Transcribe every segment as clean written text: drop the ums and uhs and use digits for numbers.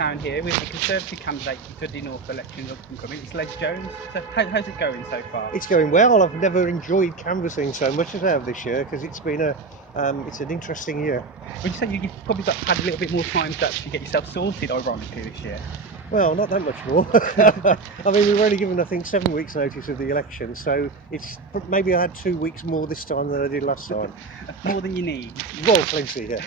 town here with the Conservative candidate for Dudley North election up and coming. It's Les Jones. So how's it going so far? It's going well. I've never enjoyed canvassing so much as I have this year because it's been it's an interesting year. Would you say you've probably had a little bit more time to actually get yourself sorted, ironically, this year? Well, not that much more. I mean, we were only given, I think, 7 weeks' notice of the election, so it's maybe I had 2 weeks more this time than I did last time. More than you need. Well, plenty, yeah.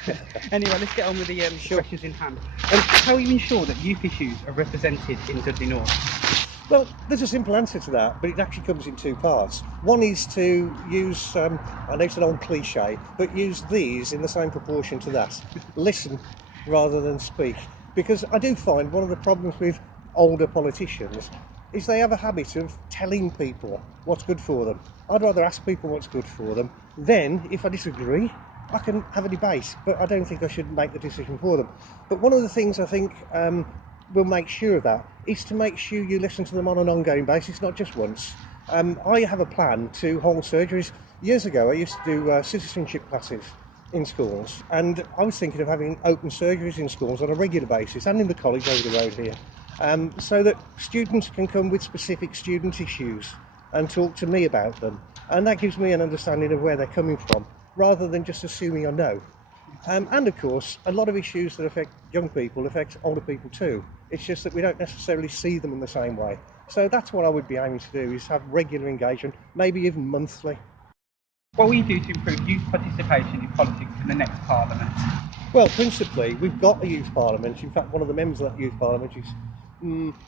Anyway, let's get on with the questions in hand. How are you ensure that youth issues are represented in Dudley North? Well, there's a simple answer to that, but it actually comes in two parts. One is to use, I know it's an old cliche, but use these in the same proportion to that. Listen rather than speak. Because I do find one of the problems with older politicians is they have a habit of telling people what's good for them. I'd rather ask people what's good for them. Then, if I disagree, I can have a debate, but I don't think I should make the decision for them. But one of the things I think will make sure of that is to make sure you listen to them on an ongoing basis, not just once. I have a plan to hold surgeries. Years ago, I used to do citizenship classes in schools, and I was thinking of having open surgeries in schools on a regular basis and in the college over the road here, so that students can come with specific student issues and talk to me about them, and that gives me an understanding of where they're coming from rather than just assuming I know. And of course, a lot of issues that affect young people affect older people too. It's just that we don't necessarily see them in the same way. So that's what I would be aiming to do, is have regular engagement, maybe even monthly. What will you do to improve youth participation in politics in the next Parliament? Well, principally, we've got a youth parliament. In fact, one of the members of that youth parliament is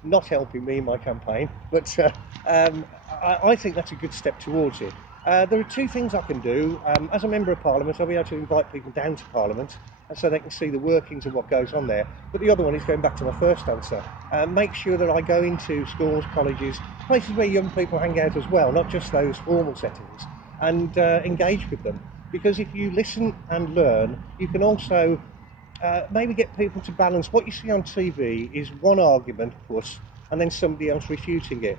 not helping me in my campaign, but I think that's a good step towards it. There are two things I can do. As a member of Parliament, I'll be able to invite people down to Parliament so they can see the workings of what goes on there. But the other one is going back to my first answer. Make sure that I go into schools, colleges, places where young people hang out as well, not just those formal settings, and engage with them. Because if you listen and learn, you can also maybe get people to balance. What you see on TV is one argument put and then somebody else refuting it.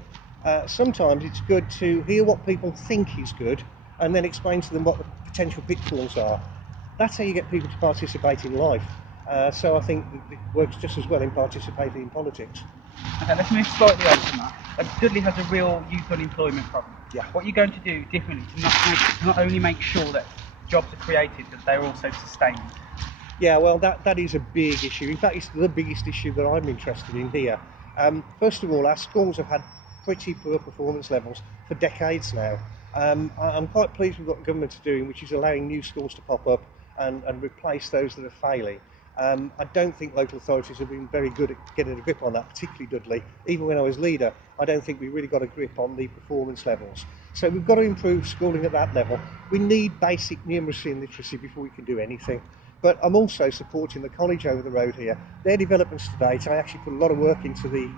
Sometimes it's good to hear what people think is good and then explain to them what the potential pitfalls are. That's how you get people to participate in life. So I think it works just as well in participating in politics. Okay, let's move slightly on from that. Dudley has a real youth unemployment problem. Yeah. What are you going to do differently to not only make sure that jobs are created, but they're also sustained? Yeah, well, that is a big issue. In fact, it's the biggest issue that I'm interested in here. First of all, our schools have had pretty poor performance levels for decades now. I'm quite pleased with what the government are doing, which is allowing new schools to pop up and replace those that are failing. I don't think local authorities have been very good at getting a grip on that, particularly Dudley. Even when I was leader, I don't think we really got a grip on the performance levels. So we've got to improve schooling at that level. We need basic numeracy and literacy before we can do anything. But I'm also supporting the college over the road here. Their developments to date, I actually put a lot of work into the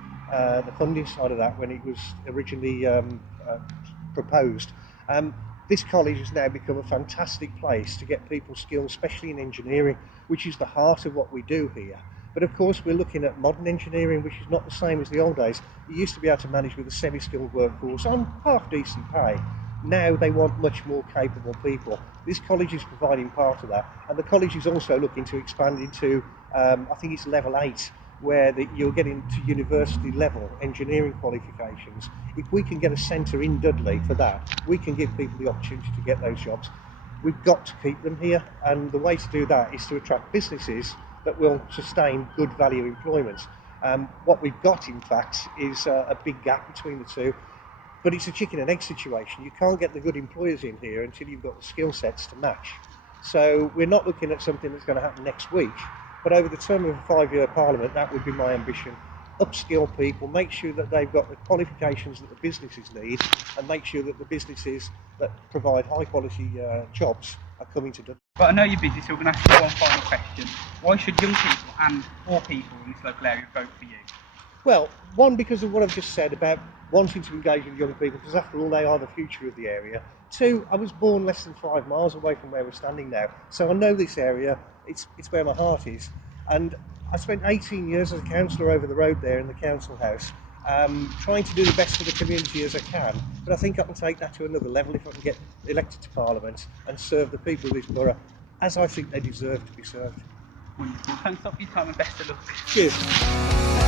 funding side of that when it was originally proposed. This college has now become a fantastic place to get people skilled, especially in engineering, which is the heart of what we do here. But of course, we're looking at modern engineering, which is not the same as the old days. You used to be able to manage with a semi-skilled workforce on half-decent pay. Now they want much more capable people. This college is providing part of that, and the college is also looking to expand into, I think it's level 8, where you're getting to university level engineering qualifications. If we can get a centre in Dudley for that, we can give people the opportunity to get those jobs. We've got to keep them here, and the way to do that is to attract businesses that will sustain good value employment. What we've got, in fact, is a big gap between the two, but it's a chicken and egg situation. You can't get the good employers in here until you've got the skill sets to match. So we're not looking at something that's going to happen next week, but over the term of a 5-year Parliament, that would be my ambition. Upskill people, make sure that they've got the qualifications that the businesses need, and make sure that the businesses that provide high quality jobs are coming to Dudley. But I know you're busy, so we're going to ask you one final question. Why should young people and poor people in this local area vote for you? Well, one, because of what I've just said about wanting to engage with young people, because after all, they are the future of the area. Two, I was born less than 5 miles away from where we're standing now, so I know this area. It's where my heart is. And I spent 18 years as a councillor over the road there in the council house, trying to do the best for the community as I can. But I think I can take that to another level if I can get elected to Parliament and serve the people of this borough as I think they deserve to be served. Wonderful. Thanks a lot for your time and best of luck. Cheers.